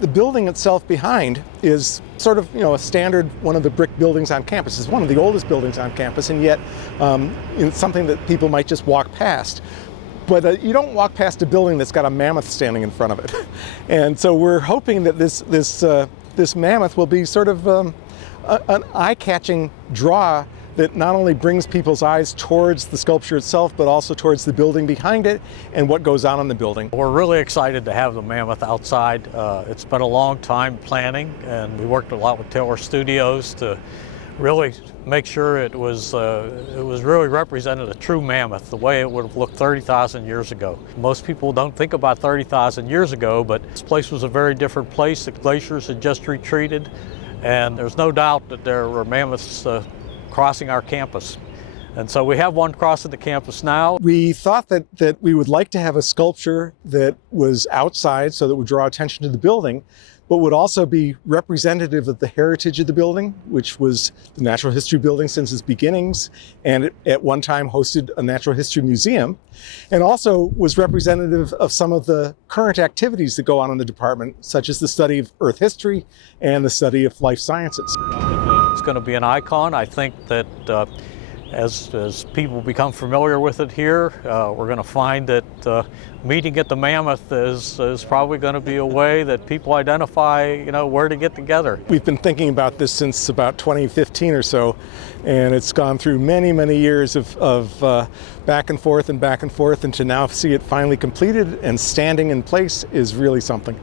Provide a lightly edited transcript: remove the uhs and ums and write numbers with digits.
The building itself behind is sort of, a standard one of the brick buildings on campus. It's one of the oldest buildings on campus, and yet it's something that people might just walk past. But you don't walk past a building that's got a mammoth standing in front of it. And so we're hoping that this mammoth will be sort of an eye-catching draw that not only brings people's eyes towards the sculpture itself, but also towards the building behind it and what goes on in the building. We're really excited to have the mammoth outside. It's been a long time planning, and we worked a lot with Taylor Studios to really make sure it was really represented a true mammoth, the way it would have looked 30,000 years ago. Most people don't think about 30,000 years ago, but this place was a very different place. The glaciers had just retreated, and there's no doubt that there were mammoths crossing our campus. And so we have one crossing the campus now. We thought that we would like to have a sculpture that was outside so that would draw attention to the building, but would also be representative of the heritage of the building, which was the natural history building since its beginnings, and it at one time hosted a natural history museum, and also was representative of some of the current activities that go on in the department, such as the study of Earth history and the study of life sciences. It's going to be an icon. I think that as people become familiar with it here, we're going to find that meeting at the Mammoth is probably going to be a way that people identify, where to get together. We've been thinking about this since about 2015 or so, and it's gone through many, many years of back and forth, and to now see it finally completed and standing in place is really something.